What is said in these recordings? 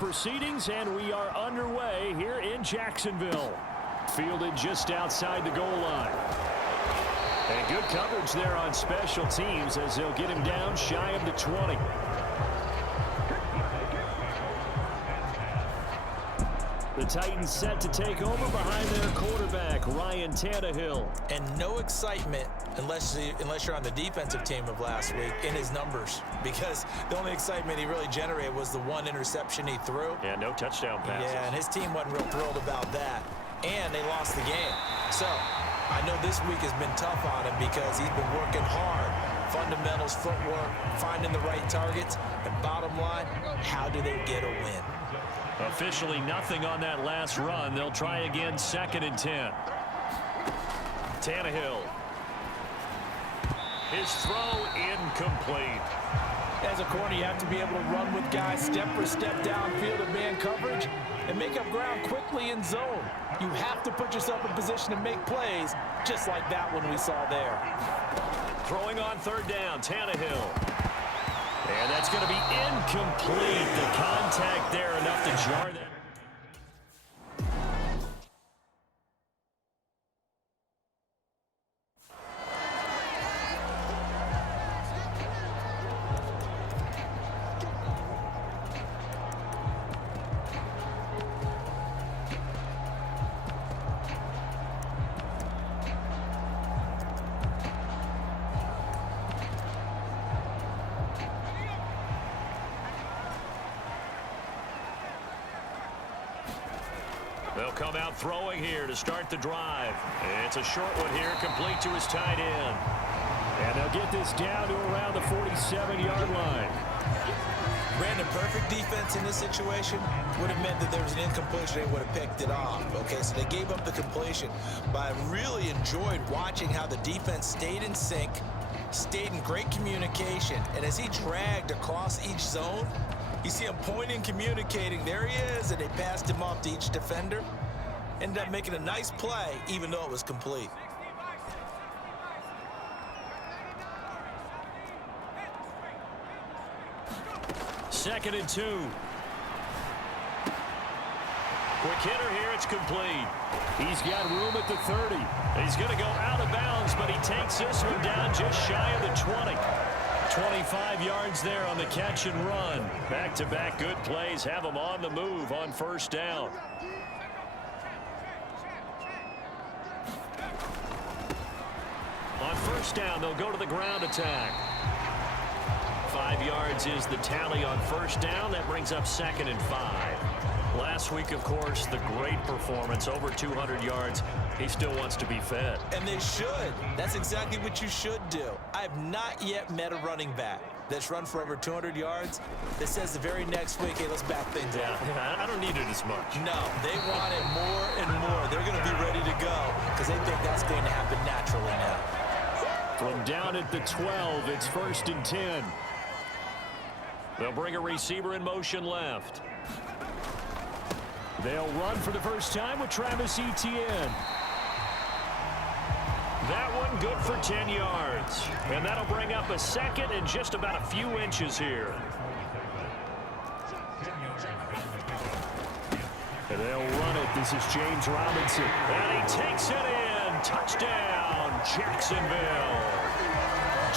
proceedings, and we are underway here in Jacksonville. Fielded just outside the goal line. And good coverage there on special teams as they'll get him down shy of the 20. The Titans set to take over behind their quarterback, Ryan Tannehill. And no excitement unless you're on the defensive team of last week in his numbers, because the only excitement he really generated was the one interception he threw. Yeah, no touchdown passes. Yeah, and his team wasn't real thrilled about that. And they lost the game. So I know this week has been tough on him because he's been working hard. Fundamentals, footwork, finding the right targets. And bottom line, how do they get a win? Officially nothing on that last run. They'll try again, 2nd and 10. Tannehill. His throw incomplete. As a corner, you have to be able to run with guys step for step downfield in man coverage and make up ground quickly in zone. You have to put yourself in position to make plays, just like that one we saw there. Throwing on 3rd down, Tannehill. And that's going to be incomplete. The contact there enough to jar that. They'll come out throwing here to start the drive. It's a short one here, complete to his tight end. And they'll get this down to around the 47-yard line. Brandon, perfect defense in this situation would have meant that there was an incompletion. They would have picked it off. Okay, so they gave up the completion. But I really enjoyed watching how the defense stayed in sync, stayed in great communication. And as he dragged across each zone, you see him pointing, communicating. There he is, and they passed him off to each defender. Ended up making a nice play, even though it was complete. Second and 2. Quick hitter here, it's complete. He's got room at the 30. He's going to go out of bounds, but he takes this one down just shy of the 20. 25 yards there on the catch and run. Back-to-back good plays have him on the move on 1st down. On 1st down, they'll go to the ground attack. 5 yards is the tally on 1st down. That brings up 2nd and 5. Last week, of course, the great performance, over 200 yards. He still wants to be fed. And they should. That's exactly what you should do. I have not yet met a running back that's run for over 200 yards that says the very next week, hey, let's back things up. Yeah, I don't need it as much. No, they want it more and more. They're going to be ready to go because they think that's going to happen naturally now. From down at the 12, it's 1st and 10. They'll bring a receiver in motion left. They'll run for the first time with Travis Etienne. That one good for 10 yards. And that'll bring up a 2nd and just about a few inches here. And they'll run it. This is James Robinson. And he takes it in. Touchdown, Jacksonville.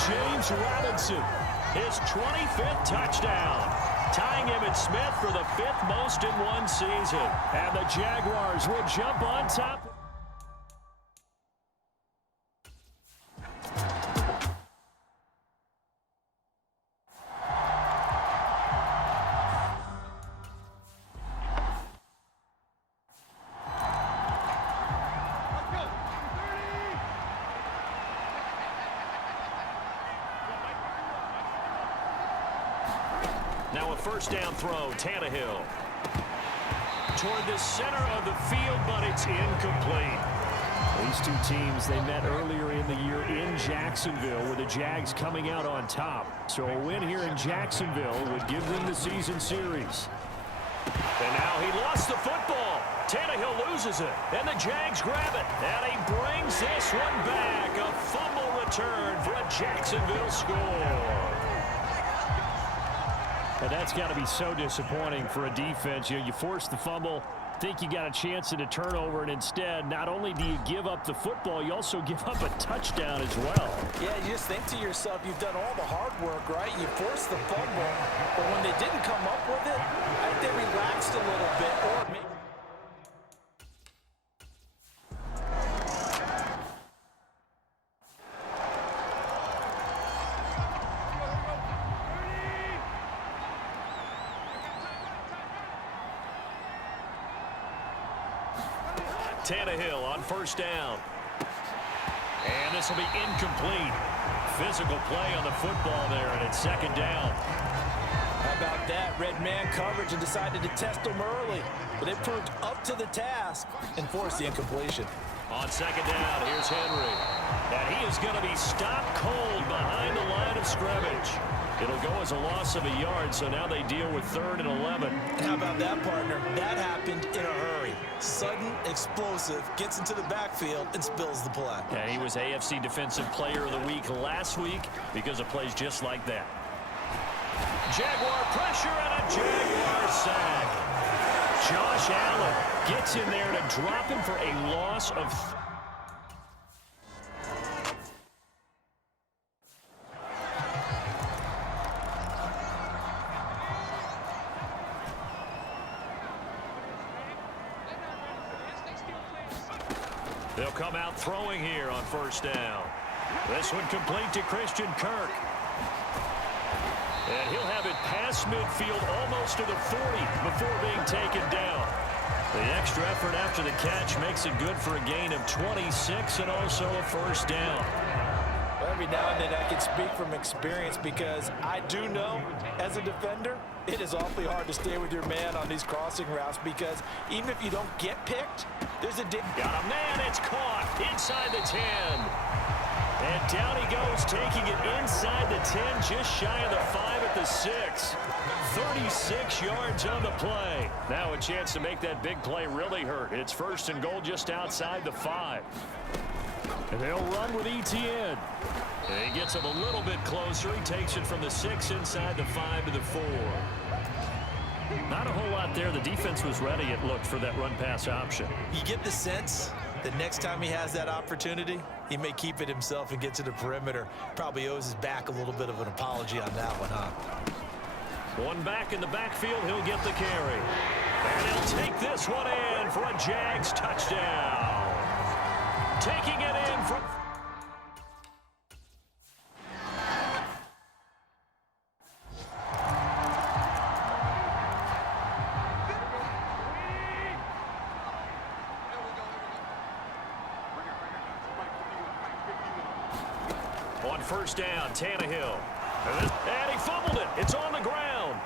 James Robinson, his 25th touchdown. Tying Emmitt Smith for the 5th most in one season. And the Jaguars will jump on top. Now a 1st down throw, Tannehill. Toward the center of the field, but it's incomplete. These two teams, they met earlier in the year in Jacksonville with the Jags coming out on top. So a win here in Jacksonville would give them the season series. And now he lost the football. Tannehill loses it, and the Jags grab it. And he brings this one back. A fumble return for a Jacksonville score. And that's got to be so disappointing for a defense. You force the fumble, think you got a chance at a turnover, and instead, not only do you give up the football, you also give up a touchdown as well. Yeah, you just think to yourself, you've done all the hard work, right? You forced the fumble, but when they didn't come up with it, I think they relaxed a little bit, or maybe Tannehill on first down. And this will be incomplete. Physical play on the football there, and it's second down. how about that? Red man coverage and decided to test him early, but it proved up to the task and forced the incompletion. On second down, here's Henry. And he is going to be stopped cold behind the line of scrimmage. It'll go as a loss of a yard, so now they deal with 3rd and 11. How about that, partner? That happened in a hurry. Sudden, explosive, gets into the backfield and spills the play. And he was AFC Defensive Player of the Week last week because of plays just like that. Jaguar pressure and a Jaguar sack. Josh Allen gets in there to drop him for a loss of... They'll come out throwing here on first down. This one complete to Christian Kirk. And he'll have it past midfield almost to the 40 before being taken down. The extra effort after the catch makes it good for a gain of 26 and also a first down. Every now and then I can speak from experience because I do know as a defender it is awfully hard to stay with your man on these crossing routes because even if you don't get picked, there's a got a man, it's caught inside the 10. And down he goes, taking it inside the 10, just shy of the 5 at the 6. 36 yards on the play. Now a chance to make that big play really hurt. It's first and goal just outside the 5. And they'll run with ETN. And he gets him a little bit closer. He takes it from the 6 inside the 5 to the 4. Not a whole lot there. The defense was ready, it looked, for that run-pass option. You get the sense that next time he has that opportunity, he may keep it himself and get to the perimeter. Probably owes his back a little bit of an apology on that one, huh? One back in the backfield, he'll get the carry. And he'll take this one in for a Jags touchdown. Taking it in from... On first down, Tannehill. And he fumbled it. It's on the ground.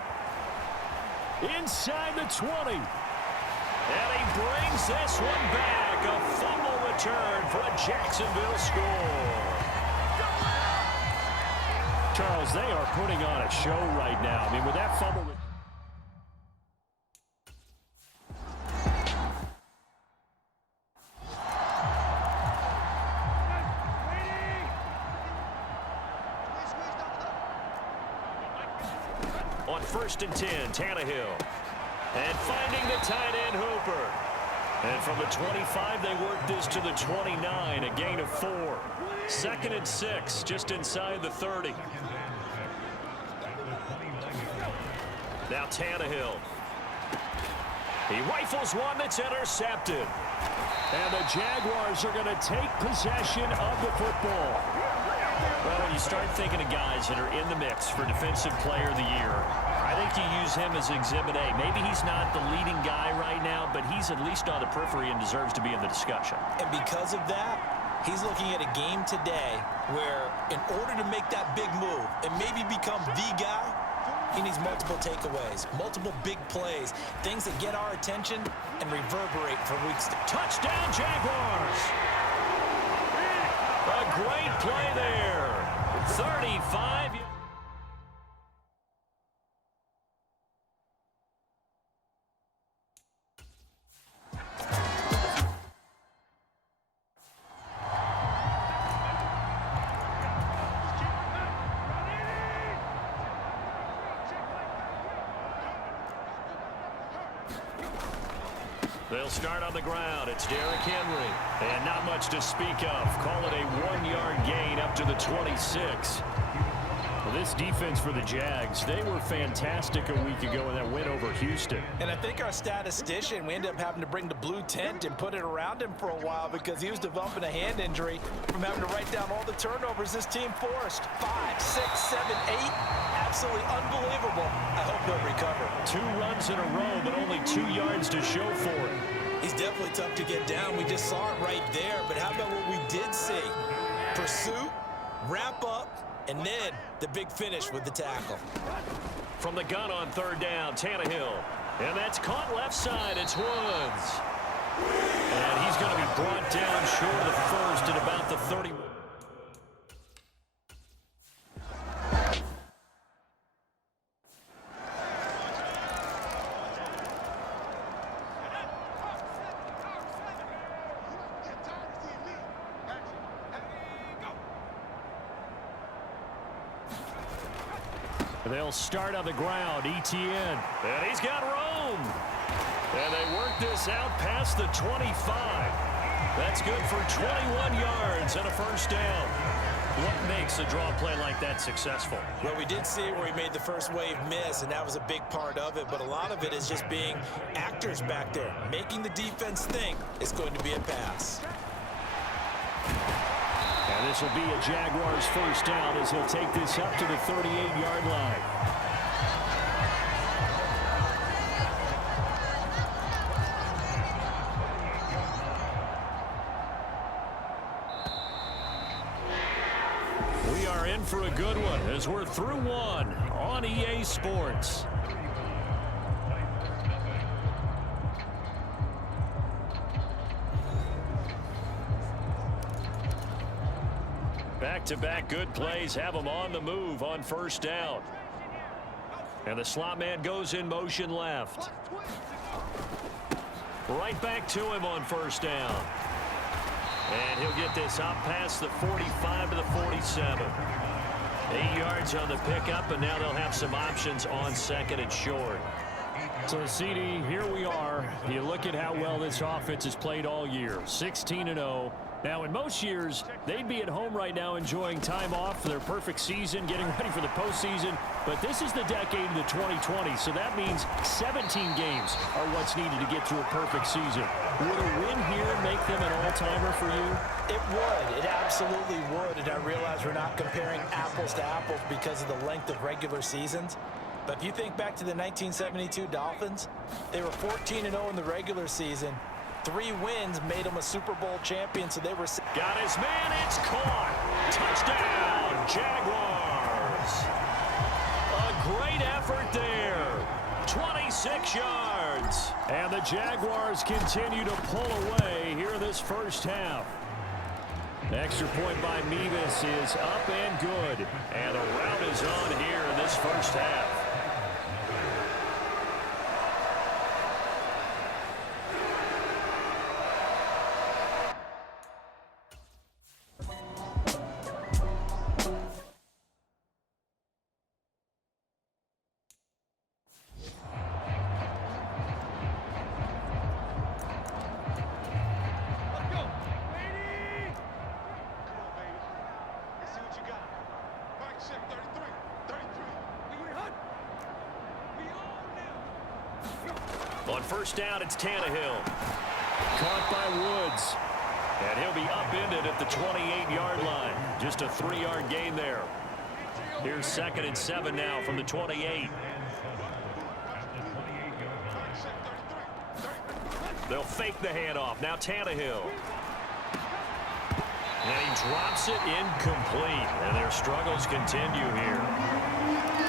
Inside the 20. And he brings this one back. A fumble return for a Jacksonville score. Charles, they are putting on a show right now. I mean, with that fumble... On first and 10, Tannehill. And finding the tight end, Hooper. And from the 25, they work this to the 29, a gain of 4. Second and 6, just inside the 30. Now Tannehill. He rifles one that's intercepted. And the Jaguars are going to take possession of the football. Well, when you start thinking of guys that are in the mix for Defensive Player of the Year, I think you use him as Exhibit A. Maybe he's not the leading guy right now, but he's at least on the periphery and deserves to be in the discussion. And because of that, he's looking at a game today where in order to make that big move and maybe become the guy, he needs multiple takeaways, multiple big plays, things that get our attention and reverberate for weeks. Touchdown, Jaguars! A great play there. 35. They'll start on the ground. It's Derrick Henry. And not much to speak of. Call it a 1-yard gain up to the 26. Well, this defense for the Jags, they were fantastic a week ago in that win over Houston. And I think our statistician, we ended up having to bring the blue tent and put it around him for a while because he was developing a hand injury from having to write down all the turnovers this team forced. 5, 6, 7, 8. Absolutely unbelievable. I hope he'll recover. 2 runs in a row, but only 2 yards to show for it. He's definitely tough to get down. We just saw it right there. But how about what we did see? Pursuit, wrap up, and then the big finish with the tackle. From the gun on 3rd down, Tannehill. And that's caught left side. It's Woods. And he's going to be brought down short of the first at about the 30. They'll start on the ground. Etienne. And he's got room. And they work this out past the 25. That's good for 21 yards and a first down. What makes a draw play like that successful? Well, we did see where he made the first wave miss, and that was a big part of it. But a lot of it is just being actors back there, making the defense think it's going to be a pass. And this will be a Jaguars first down as he'll take this up to the 38-yard line. We are in for a good one as we're through one on EA Sports. Back-to-back good plays have them on the move on first down. And the slot man goes in motion left. Right back to him on first down. And he'll get this up past the 45 to the 47. 8 yards on the pickup, and now they'll have some options on 2nd and short. So, CD, here we are. You look at how well this offense has played all year. 16-0. Now, in most years, they'd be at home right now enjoying time off for their perfect season, getting ready for the postseason. But this is the decade of the 2020, so that means 17 games are what's needed to get to a perfect season. Would a win here make them an all-timer for you? It would. It absolutely would. And I realize we're not comparing apples to apples because of the length of regular seasons. But if you think back to the 1972 Dolphins, they were 14-0 in the regular season. 3 wins made them a Super Bowl champion, so they were... Got his man, it's caught. Touchdown, Jaguars. A great effort there. 26 yards. And the Jaguars continue to pull away here in this first half. The extra point by Mevis is up and good. And the route is on here in this first half. On first down, it's Tannehill. Caught by Woods. And he'll be upended at the 28-yard line. Just a 3-yard gain there. Here's 2nd and 7 now from the 28. They'll fake the handoff. Now Tannehill. And he drops it incomplete. And their struggles continue here.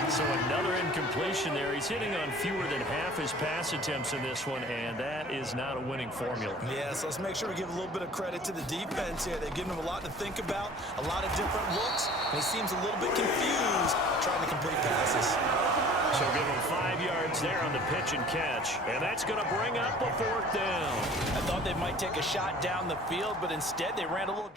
So another incompletion there. He's hitting on fewer than half his pass attempts in this one, and that is not a winning formula. Yeah, so let's make sure we give a little bit of credit to the defense here. They've given him a lot to think about, a lot of different looks, and he seems a little bit confused trying to complete passes. So give him 5 yards there on the pitch and catch, and that's going to bring up a 4th down. I thought they might take a shot down the field, but instead they ran a little...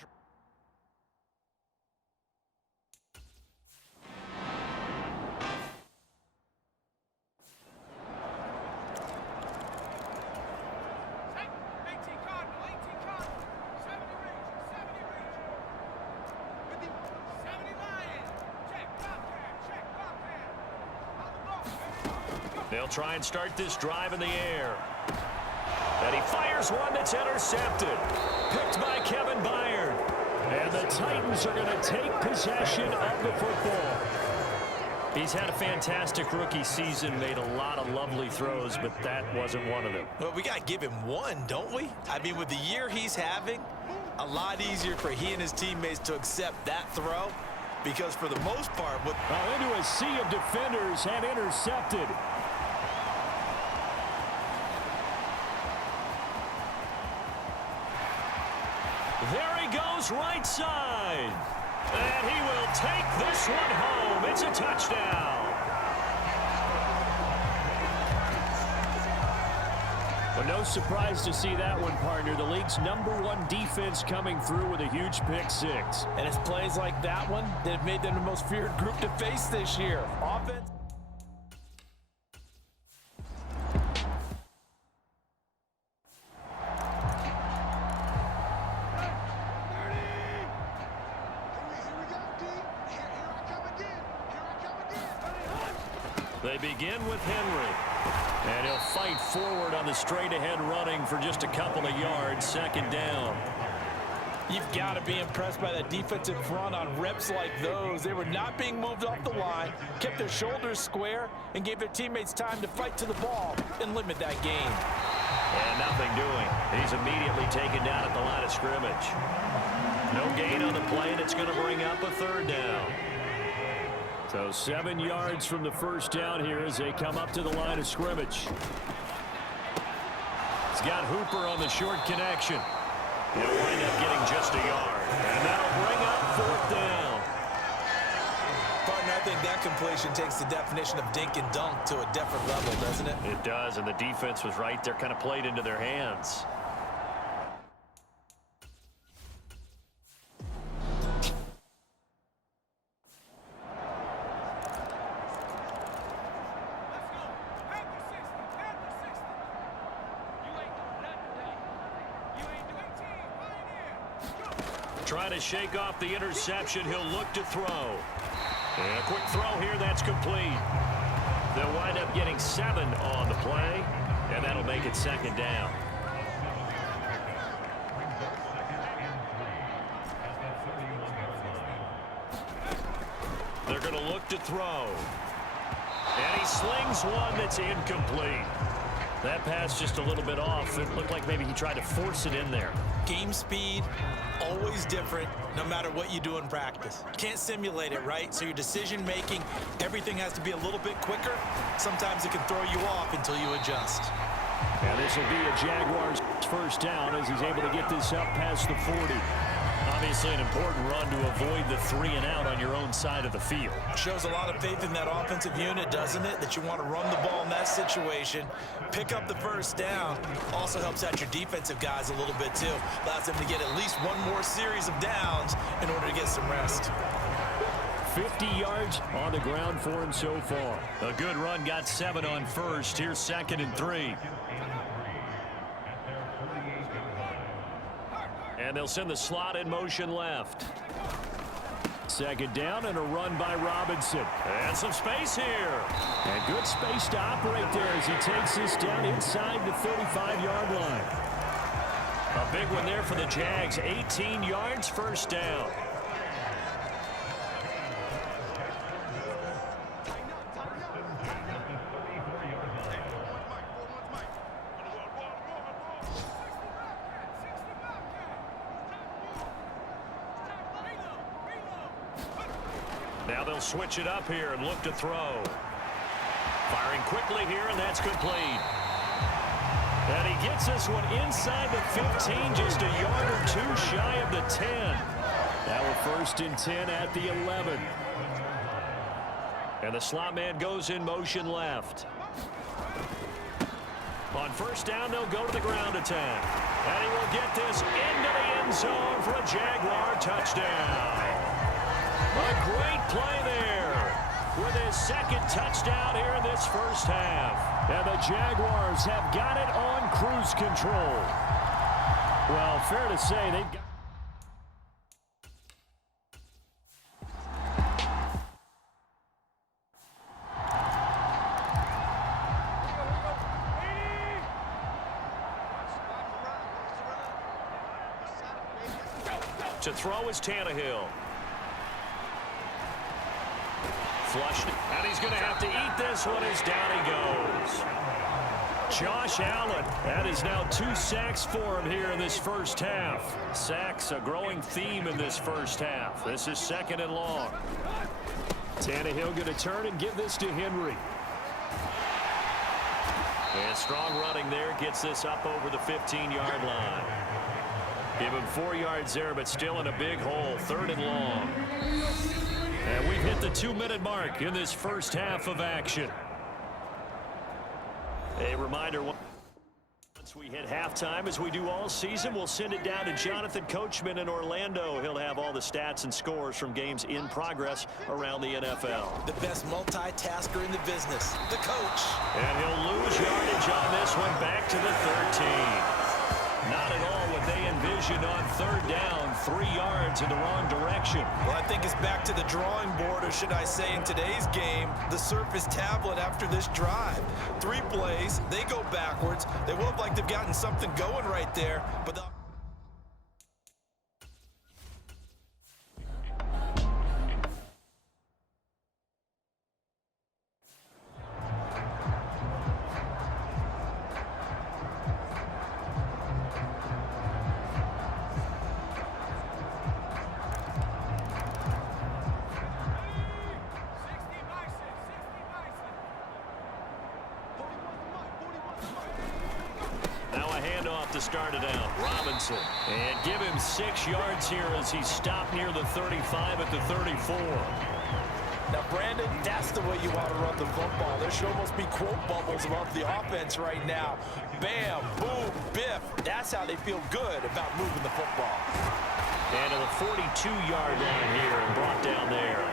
They'll try and start this drive in the air. And he fires one that's intercepted. Picked by Kevin Byard. And the Titans are going to take possession of the football. He's had a fantastic rookie season, made a lot of lovely throws, but that wasn't one of them. Well, we got to give him one, don't we? I mean, with the year he's having, a lot easier for he and his teammates to accept that throw, because for the most part, into a sea of defenders and intercepted. There he goes, right side. And he will take this one home. It's a touchdown. Well, no surprise to see that one, partner. The league's #1 defense coming through with a huge pick-6. And it's plays like that one that have made them the most feared group to face this year. Offense. They begin with Henry. And he'll fight forward on the straight-ahead running for just a couple of yards. Second down. You've got to be impressed by that defensive front on reps like those. They were not being moved off the line, kept their shoulders square, and gave their teammates time to fight to the ball and limit that gain. And nothing doing. He's immediately taken down at the line of scrimmage. No gain on the play, and it's going to bring up a third down. So 7 yards from the first down here as they come up to the line of scrimmage. He's got Hooper on the short connection. He'll wind up getting just a yard. And that'll bring up fourth down. Partner, I think that completion takes the definition of dink and dunk to a different level, doesn't it? It does, and the defense was right there, kind of played into their hands. Trying to shake off the interception. He'll look to throw. And a quick throw here. That's complete. They'll wind up getting 7 on the play, and that'll make it second down. They're going to look to throw. And he slings one that's incomplete. That pass just a little bit off. It looked like maybe he tried to force it in there. Game speed, always different, no matter what you do in practice. Can't simulate it, right? So your decision-making, everything has to be a little bit quicker. Sometimes it can throw you off until you adjust. And this will be a Jaguars first down as he's able to get this up past the 40. Obviously an important run to avoid the 3-and-out on your own side of the field. Shows a lot of faith in that offensive unit, doesn't it? That you want to run the ball in that situation, pick up the first down. Also helps out your defensive guys a little bit too. Allows them to get at least one more series of downs in order to get some rest. 50 yards on the ground for him so far. A good run, got 7 on first. Here's 2nd and 3. And they'll send the slot in motion left. Second down and a run by Robinson. And some space here. And good space to operate there as he takes this down inside the 35-yard line. A big one there for the Jags. 18 yards, first down. Now they'll switch it up here and look to throw. Firing quickly here, and that's complete. And he gets this one inside the 15, just a yard or 2 shy of the 10. Now we're 1st and 10 at the 11. And the slot man goes in motion left. On first down, they'll go to the ground attack. And he will get this into the end zone for a Jaguar touchdown. A great play there with his 2nd touchdown here in this first half. And the Jaguars have got it on cruise control. Well, fair to say they've got... To throw is Tannehill. Flushed, and he's going to have to eat this one as down he goes. Josh Allen, that is now 2 sacks for him here in this first half. Sacks, a growing theme in this first half. This is 2nd and long. Tannehill going to turn and give this to Henry. And strong running there, gets this up over the 15-yard line. Give him 4 yards there, but still in a big hole, 3rd and long. And we've hit the 2-minute mark in this first half of action. A reminder, once we hit halftime, as we do all season, we'll send it down to Jonathan Coachman in Orlando. He'll have all the stats and scores from games in progress around the NFL. The best multitasker in the business, the coach. And he'll lose yardage on this one, back to the 13. Not at all what they envisioned on 3rd down, 3 yards in the wrong direction. Well, I think it's back to the drawing board, or should I say in today's game, the Surface tablet after this drive. 3 plays, they go backwards. They will have liked to have gotten something going right there, but the to start it out. Robinson. And give him 6 yards here as he stopped near the 35 at the 34. Now, Brandon, that's the way you want to run the football. There should almost be quote bubbles about the offense right now. Bam, boom, biff. That's how they feel good about moving the football. And to the 42-yard line here and brought down there.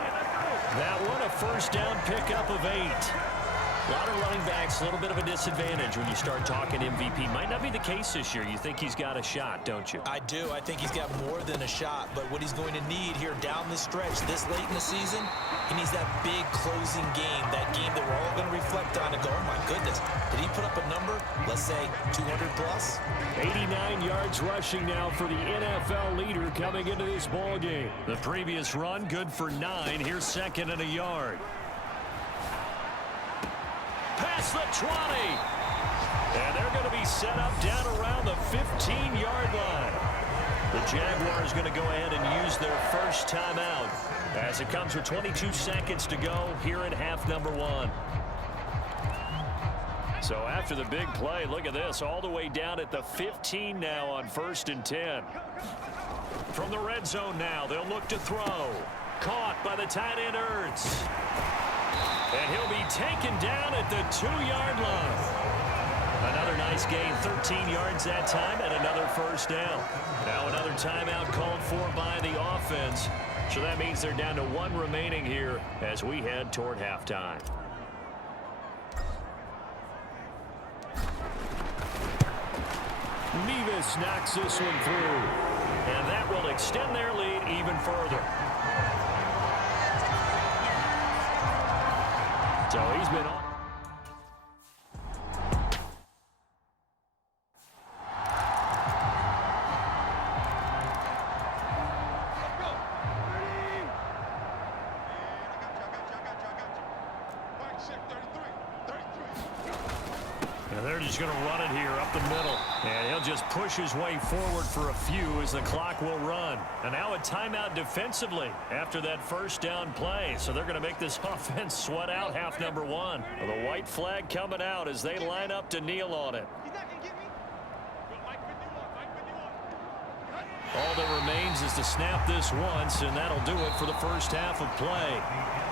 That one a first down pickup of 8. A lot of running backs, a little bit of a disadvantage when you start talking MVP. Might not be the case this year. You think he's got a shot, don't you? I do. I think he's got more than a shot. But what he's going to need here down the stretch this late in the season, he needs that big closing game, that game that we're all going to reflect on and go, oh, my goodness, did he put up a number, let's say, 200 plus? 89 yards rushing now for the NFL leader coming into this ball game. The previous run, good for 9. Here's 2nd and a yard. Past the 20. And they're going to be set up down around the 15-yard line. The Jaguars going to go ahead and use their first timeout as it comes with 22 seconds to go here in half number 1. So after the big play, look at this, all the way down at the 15 now on 1st and 10. From the red zone now, they'll look to throw. Caught by the tight end Ertz. And he'll be taken down at the 2-yard line. Another nice gain, 13 yards that time, and another first down. Now another timeout called for by the offense. So that means they're down to 1 remaining here as we head toward halftime. Nevis knocks this one through. And that will extend their lead even further. So he's been on. And they're just going to run it here up the middle. And he'll just push his way forward for a few as the clock will run. And now a timeout defensively after that first down play. So they're going to make this offense sweat out half number 1. The white flag coming out as they line up to kneel on it. All that remains is to snap this once, and that'll do it for the first half of play.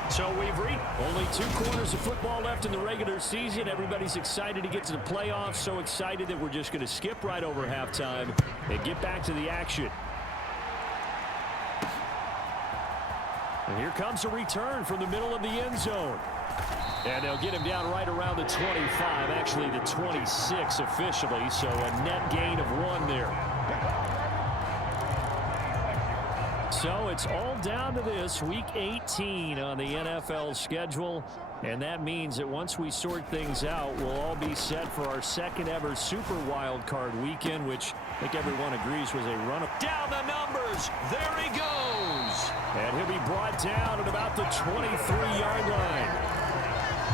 So we've reached only 2 quarters of football left in the regular season. Everybody's excited to get to the playoffs, so excited that we're just going to skip right over halftime and get back to the action. And here comes a return from the middle of the end zone. And they'll get him down right around the 25, actually the 26 officially, so a net gain of 1 there. So it's all down to this, Week 18 on the NFL schedule. And that means that once we sort things out, we'll all be set for our second ever Super Wild Card weekend, which I think everyone agrees was a run-up. Down the numbers. There he goes. And he'll be brought down at about the 23-yard line.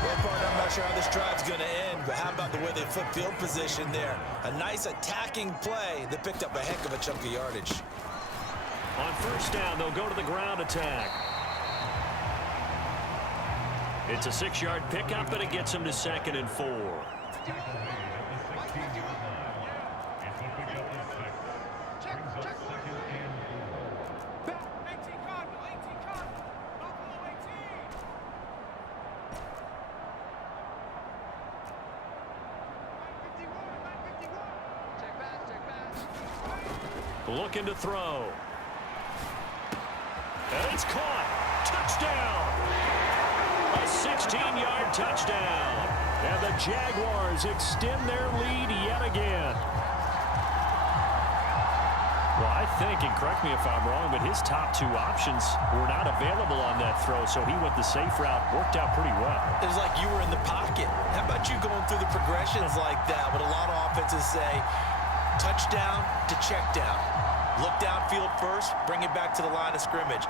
Well, partner, I'm not sure how this drive's going to end, but how about the way they flip field position there? A nice attacking play that picked up a heck of a chunk of yardage. On first down, they'll go to the ground attack. It's a 6-yard pickup, and it gets them to 2nd and 4. Looking to throw. And it's caught. Touchdown. A 16-yard touchdown. And the Jaguars extend their lead yet again. Well, I think, and correct me if I'm wrong, but his top 2 options were not available on that throw, so he went the safe route. Worked out pretty well. It was like you were in the pocket. How about you going through the progressions like that? What a lot of offenses say, touchdown to check down. Look downfield first, bring it back to the line of scrimmage.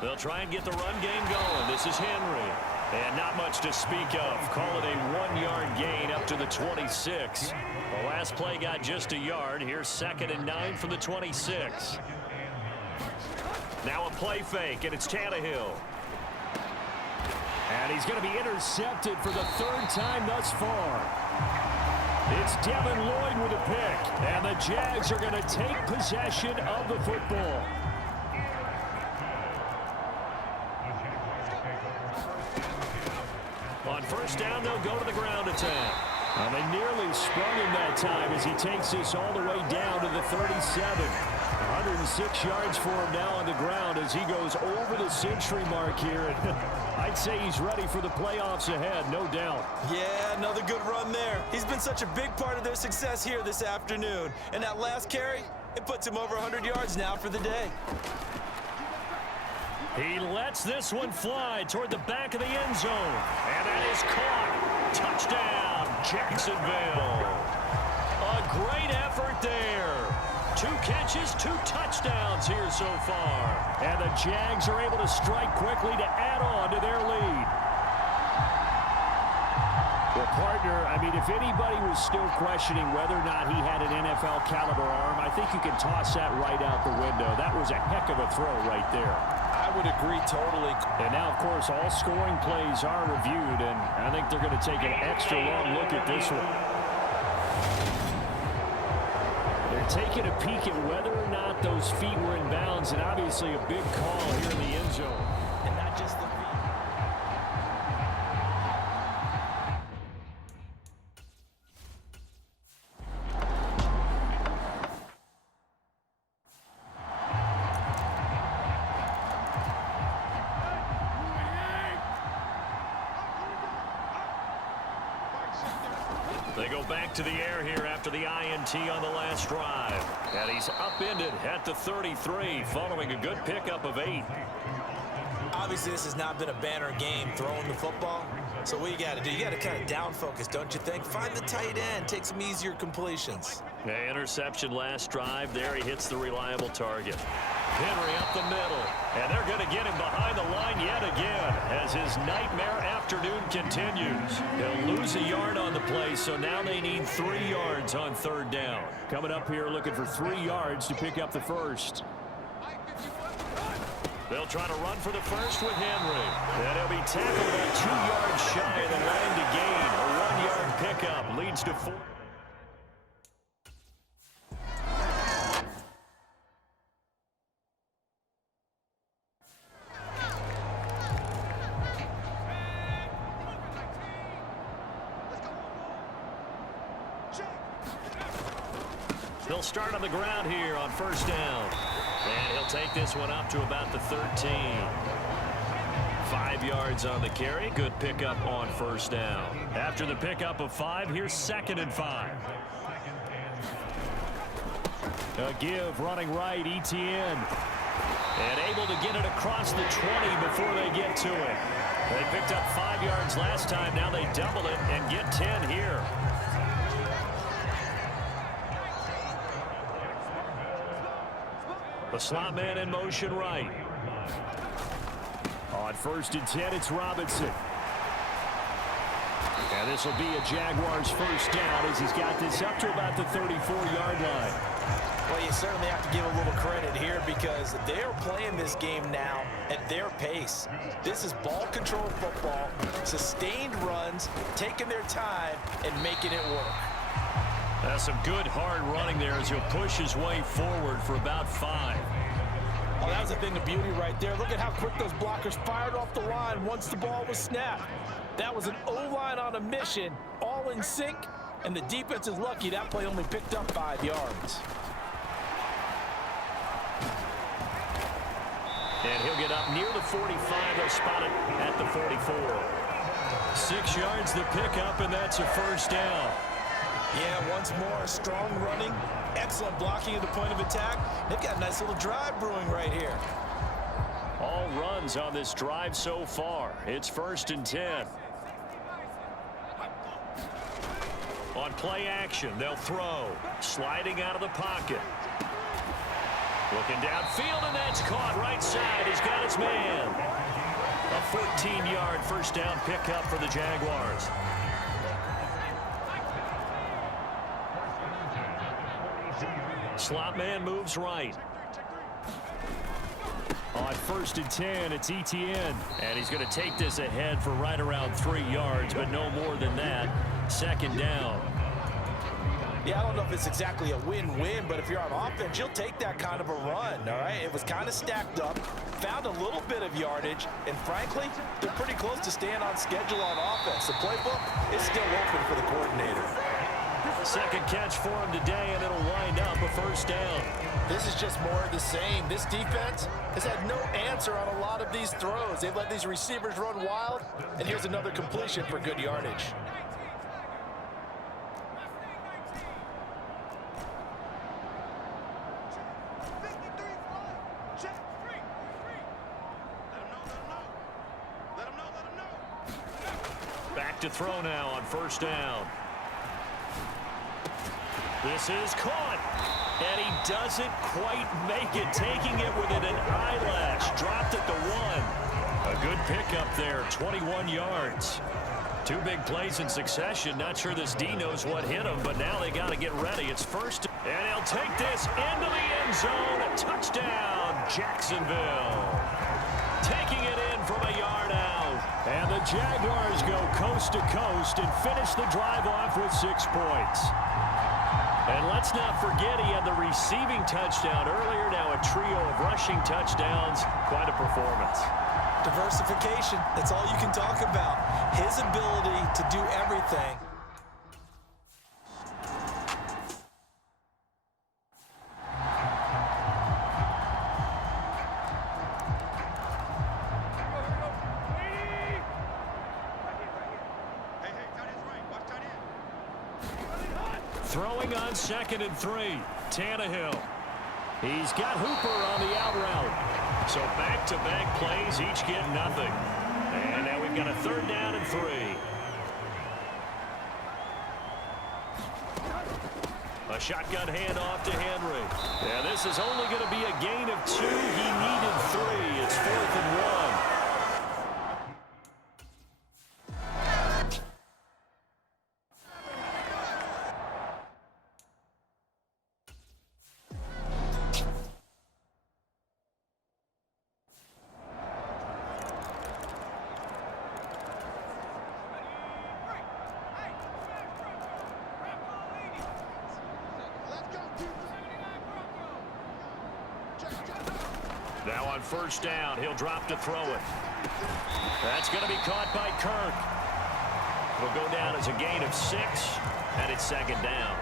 They'll try and get the run game going. This is Henry. And not much to speak of. Call it a 1-yard gain up to the 26. The last play got just a yard. Here's 2nd and 9 from the 26. Now a play fake, and it's Tannehill. And he's going to be intercepted for the 3rd time thus far. It's Devin Lloyd with a pick. And the Jags are going to take possession of the football. On first down, they'll go to the ground attack. They nearly sprung him that time as he takes this all the way down to the 37. 106 yards for him now on the ground as he goes over the century mark here. And I'd say he's ready for the playoffs ahead, no doubt. Yeah, another good run there. He's been such a big part of their success here this afternoon. And that last carry, it puts him over 100 yards now for the day. He lets this one fly toward the back of the end zone. And that is caught. Touchdown, Jacksonville. A great effort there. 2 catches, 2 touchdowns here so far. And the Jags are able to strike quickly to add on to their lead. Well, partner, I mean, if anybody was still questioning whether or not he had an NFL caliber arm, I think you can toss that right out the window. That was a heck of a throw right there. I would agree totally. And now, of course, all scoring plays are reviewed, and I think they're going to take an extra long look at this one. They're taking a peek at whether or not those feet were in bounds, and obviously a big call here in the end zone. And not just the feet. They go back to the air here after the INT on the last drive. And he's upended at the 33 following a good pickup of 8. Obviously, this has not been a banner game throwing the football. So what you got to do, you got to kind of down focus, don't you think? Find the tight end, take some easier completions. Yeah, interception last drive. There he hits the reliable target. Henry up the middle. And they're going to get him behind the line yet again as his nightmare afternoon continues. They'll lose a yard on the play, so now they need 3 yards on 3rd down. Coming up here looking for 3 yards to pick up the first. They'll try to run for the first with Henry. And he'll be tackled about 2 yards shy of the line to gain. A 1-yard pickup leads to 4. They'll start on the ground here on first down. And he'll take this one up to about the 13. 5 yards on the carry. Good pickup on first down. After the pickup of 5, here's 2nd and 5. A give running right, ETN. And able to get it across the 20 before they get to it. They picked up 5 yards last time. Now they double it and get 10 here. The slot man in motion right. On 1st and 10, it's Robinson. And this will be a Jaguars first down as he's got this up to about the 34-yard line. Well, you certainly have to give a little credit here because they're playing this game now at their pace. This is ball control football, sustained runs, taking their time, and making it work. That's some good hard running there as he'll push his way forward for about 5. Oh, that was a thing of beauty right there. Look at how quick those blockers fired off the line once the ball was snapped. That was an O-line on a mission, all in sync, and the defense is lucky that play only picked up 5 yards. And he'll get up near the 45. They'll spot it at the 44. 6 yards the pickup, and that's a first down. Yeah, once more, strong running, excellent blocking at the point of attack. They've got a nice little drive brewing right here. All runs on this drive so far. It's 1st and 10. On play action, they'll throw. Sliding out of the pocket. Looking downfield, and that's caught right side. He's got his man. A 14-yard first down pickup for the Jaguars. Slot man moves right. On 1st and 10, it's ETN. And he's going to take this ahead for right around 3 yards, but no more than that. 2nd down. Yeah, I don't know if it's exactly a win-win, but if you're on offense, you'll take that kind of a run, all right? It was kind of stacked up, found a little bit of yardage, and frankly, they're pretty close to staying on schedule on offense. The playbook is still open for the coordinator. 2nd catch for him today, and it'll wind up a first down. This is just more of the same. This defense has had no answer on a lot of these throws. They've let these receivers run wild, and here's another completion for good yardage. Back to throw now on first down. This is caught, and he doesn't quite make it, taking it within an eyelash. Dropped at the 1. A good pickup there, 21 yards. 2 big plays in succession. Not sure this D knows what hit him, but now they got to get ready. It's first, and he'll take this into the end zone. A touchdown, Jacksonville. Taking it in from a yard out. And the Jaguars go coast to coast and finish the drive off with 6 points. And let's not forget he had the receiving touchdown earlier. Now a trio of rushing touchdowns. Quite a performance. Diversification, that's all you can talk about. His ability to do everything. Throwing on 2nd and 3. Tannehill. He's got Hooper on the out route. So back-to-back plays, each get nothing. And now we've got a 3rd down and 3. A shotgun handoff to Henry. Yeah, this is only going to be a gain of 2. He needed 3. It's 4th and 1. Now on first down, he'll drop to throw it. That's going to be caught by Kirk. Will go down as a gain of 6, and it's 2nd down.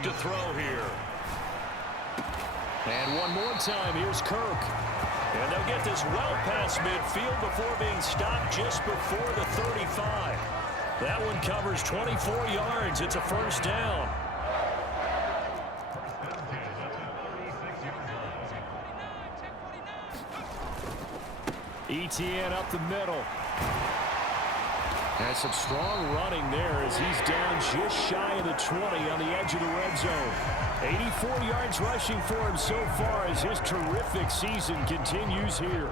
look to throw here. And one more time, here's Kirk. And they'll get this well past midfield before being stopped just before the 35. That one covers 24 yards. It's a first down. ETN up the middle. And some strong running there as he's down just shy of the 20 on the edge of the red zone. 84 yards rushing for him so far as his terrific season continues here.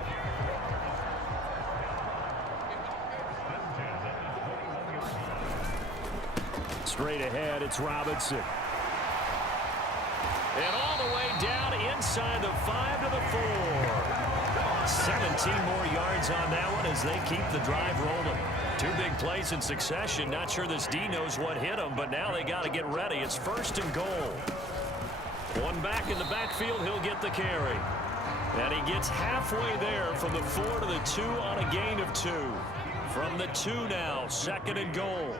Straight ahead, it's Robinson. And all the way down inside the 5 to the 4. 17 more yards on that one as they keep the drive rolling. Two big plays in succession. Not sure this D knows what hit them, but now they got to get ready. It's first and goal. One back in the backfield, he'll get the carry. And he gets halfway there from the 4 to the 2 on a gain of 2. From the 2 now, second and goal.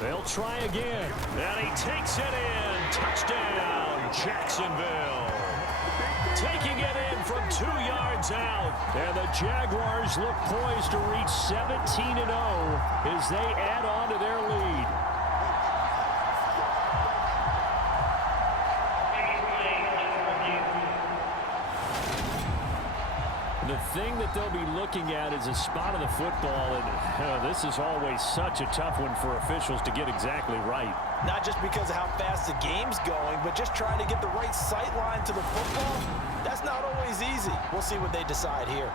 They'll try again. And he takes it in. Touchdown, Jacksonville. Taking it in from 2 yards out. And the Jaguars look poised to reach 17-0 as they add on to their lead. The thing that they'll be looking at is a spot of the football, and this is always such a tough one for officials to get exactly right. Not just because of how fast the game's going, but just trying to get the right sight line to the football. That's not always easy. We'll see what they decide here.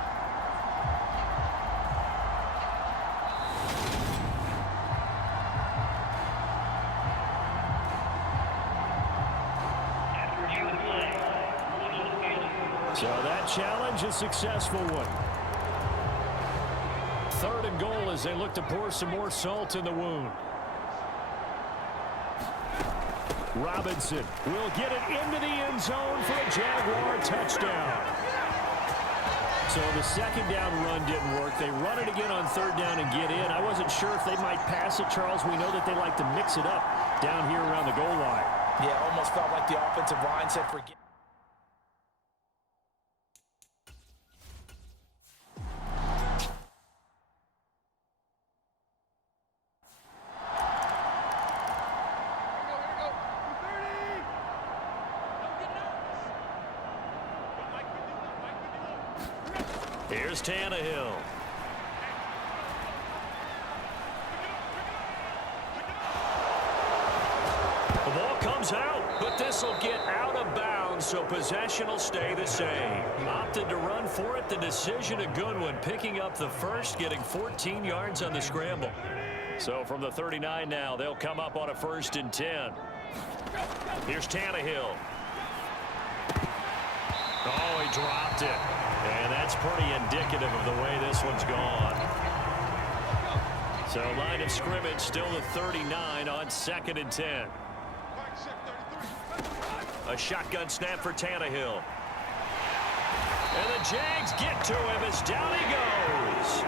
So that challenge, a successful one. Third and goal as they look to pour some more salt in the wound. Robinson will get it into the end zone for a Jaguar touchdown. So the second down run didn't work. They run it again on third down and get in. I wasn't sure if they might pass it, Charles. We know that they like to mix it up down here around the goal line. Yeah, almost felt like the offensive line said forget. Here's Tannehill. The ball comes out, but this will get out of bounds, so possession will stay the same. Opted to run for it. The decision a good one, picking up the first, getting 14 yards on the scramble. So from the 39 now, they'll come up on a 1st and 10. Here's Tannehill. Oh, he dropped it. And that's pretty indicative of the way this one's gone. So line of scrimmage still the 39 on 2nd and 10. A shotgun snap for Tannehill. And the Jags get to him as down he goes.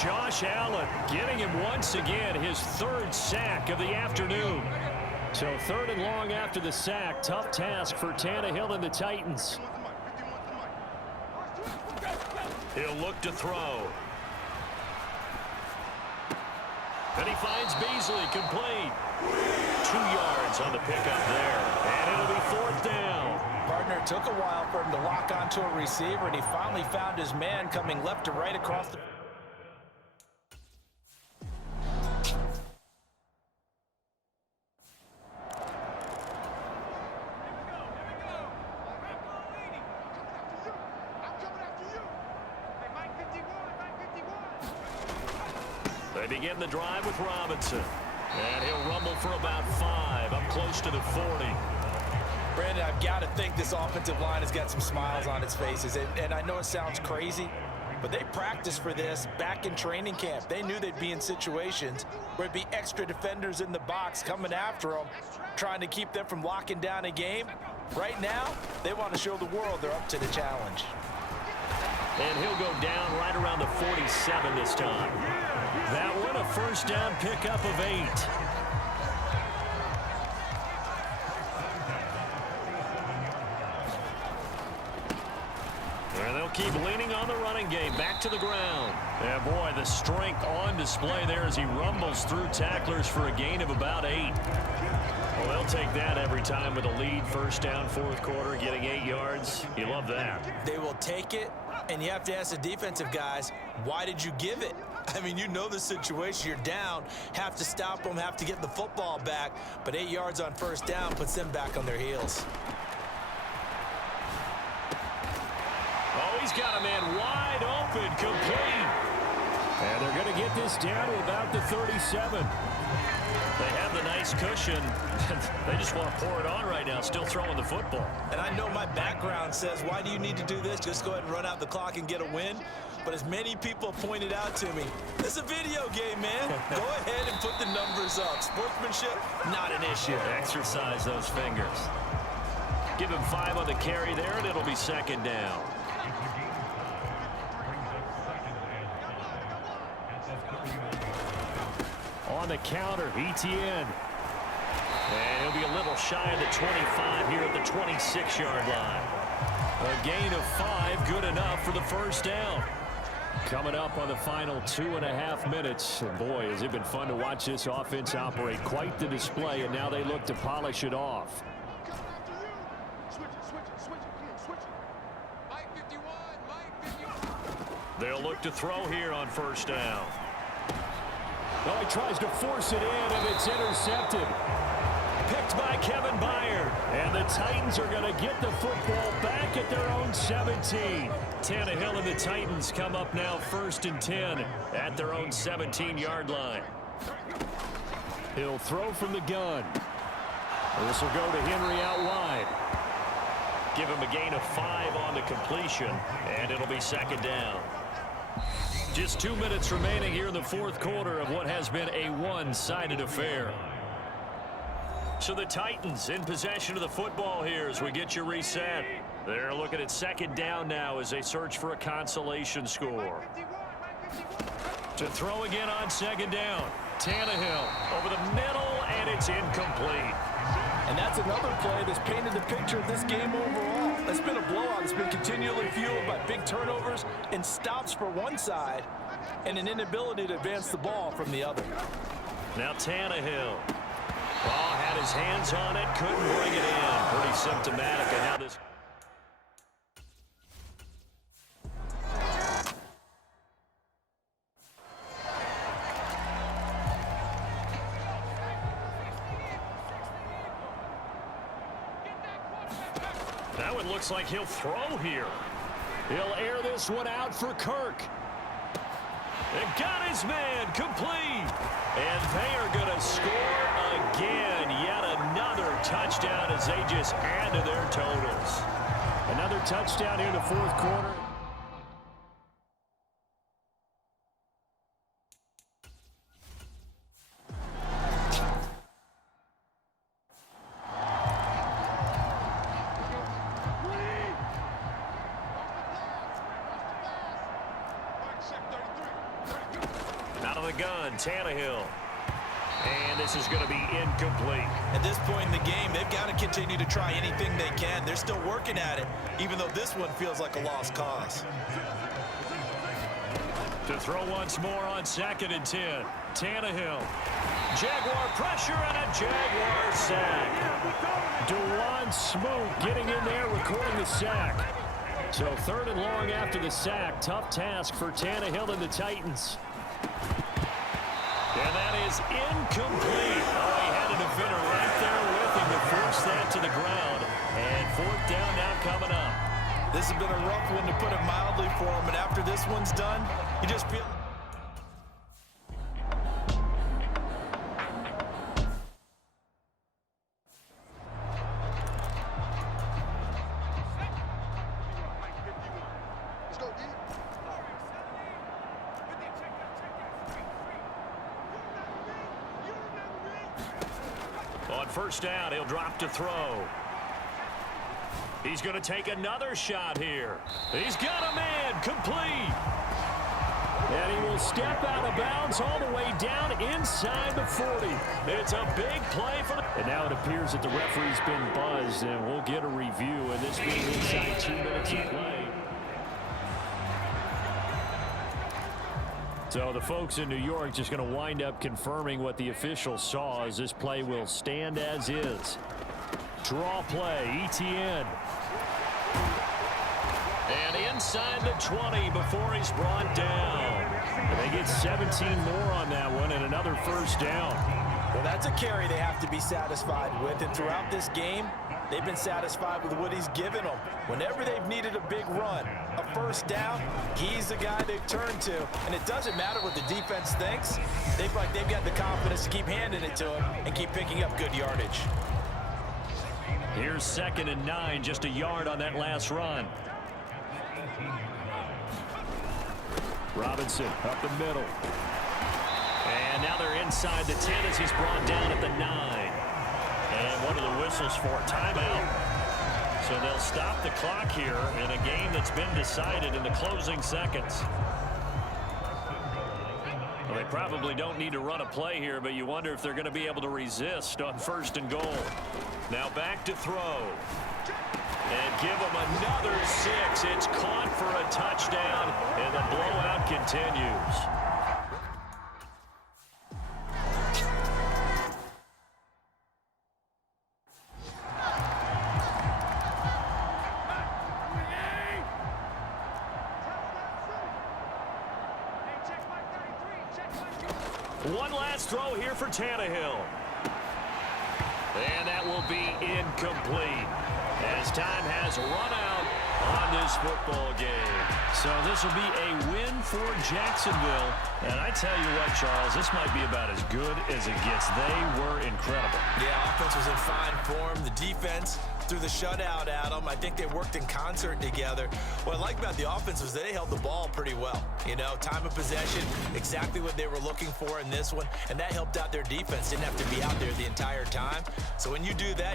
Josh Allen getting him once again, his 3rd sack of the afternoon. So 3rd and long after the sack. Tough task for Tannehill and the Titans. He'll look to throw. And he finds Beasley complete. 2 yards on the pickup there. And it'll be 4th down. Partner, it took a while for him to lock onto a receiver, and he finally found his man coming left to right across the... They begin the drive with Robinson. And he'll rumble for about 5, up close to the 40. Brandon, I've got to think this offensive line has got some smiles on its faces. And I know it sounds crazy, but they practiced for this back in training camp. They knew they'd be in situations where it'd be extra defenders in the box coming after them, trying to keep them from locking down a game. Right now, they want to show the world they're up to the challenge. And he'll go down right around the 47 this time. That one a first down pickup of 8. And they'll keep leaning on the running game. Back to the ground. And boy, the strength on display there as he rumbles through tacklers for a gain of about 8. Well, they'll take that every time with a lead. First down, fourth quarter, getting 8 yards. You love that. They will take it, and you have to ask the defensive guys, why did you give it? I mean, you know the situation. You're down, have to stop them, have to get the football back, but 8 yards on first down puts them back on their heels. Oh, he's got a man wide open, complete. And they're going to get this down to about the 37. They have the nice cushion. They just want to pour it on right now, still throwing the football. And I know my background says, why do you need to do this? Just go ahead and run out the clock and get a win. But as many people pointed out to me, it's a video game, man. Go ahead and put the numbers up. Sportsmanship, not an issue. Exercise those fingers. Give him 5 on the carry there, and it'll be second down. On the counter, ETN. And he'll be a little shy of the 25 here at the 26-yard line. A gain of 5, good enough for the first down. Coming up on the final 2.5 minutes. And boy, has it been fun to watch this offense operate. Quite the display, and now they look to polish it off. They'll look to throw here on first down. Oh, he tries to force it in, and it's intercepted. Picked by Kevin Byard. And the Titans are going to get the football back at their own 17. Tannehill and the Titans come up now 1st and 10 at their own 17-yard line. He'll throw from the gun. This will go to Henry out wide. Give him a gain of 5 on the completion, and it'll be second down. Just 2 minutes remaining here in the fourth quarter of what has been a one-sided affair. So the Titans in possession of the football here as we get you reset. They're looking at second down now as they search for a consolation score. To throw again on second down. Tannehill over the middle, and it's incomplete. And that's another play that's painted the picture of this game overall. It's been a blowout. It's been continually fueled by big turnovers and stops for one side and an inability to advance the ball from the other. Now Tannehill. Oh, had his hands on it, couldn't bring it in. Pretty symptomatic of how this... That one looks like he'll throw here. He'll air this one out for Kirk. And got his man complete. And they are going to score again. Yet another touchdown as they just add to their totals. Another touchdown here in the fourth quarter. Out of the gun, Tannehill. And this is going to be incomplete. At this point in the game, they've got to continue to try anything they can. They're still working at it, even though this one feels like a lost cause. To throw once more on 2nd and 10. Tannehill. Jaguar pressure and a Jaguar sack. Dewan Smoot getting in there, recording the sack. So 3rd and long after the sack. Tough task for Tannehill and the Titans. And that is incomplete. Oh, he had a defender right there with him to force that to the ground. And 4th down now coming up. This has been a rough one, to put it mildly, for him. And after this one's done, you just feel... On 1st down, he'll drop to throw. He's going to take another shot here. He's got a man, complete. And he will step out of bounds all the way down inside the 40. It's a big play for the... And now it appears that the referee's been buzzed, and we'll get a review, and this being inside 2 minutes of play. So the folks in New York just going to wind up confirming what the official saw, as this play will stand as is. Draw play, ETN. And inside the 20 before he's brought down. And they get 17 more on that one and another first down. Well, that's a carry they have to be satisfied with. And throughout this game, they've been satisfied with what he's given them. Whenever they've needed a big run, a first down, he's the guy they've turned to. And it doesn't matter what the defense thinks. They've got the confidence to keep handing it to him and keep picking up good yardage. Here's 2nd and 9, just a yard on that last run. Robinson up the middle. And now they're inside the 10 as he's brought down at the 9. And one of the whistles for a timeout. So they'll stop the clock here in a game that's been decided in the closing seconds. Well, they probably don't need to run a play here, but you wonder if they're going to be able to resist on 1st and goal. Now back to throw. And give them another 6. It's caught for a touchdown, and the blowout continues. One last throw here for Tannehill. And that will be incomplete, as time has run out on this football game. So this will be a win for Jacksonville. And I tell you what, Charles, this might be about as good as it gets. They were incredible. Yeah, offense was in fine form. The defense threw the shutout at them. I think they worked in concert together. What I like about the offense was they held the ball pretty well. You know, time of possession, exactly what they were looking for in this one. And that helped out their defense. Didn't have to be out there the entire time. So when you do that,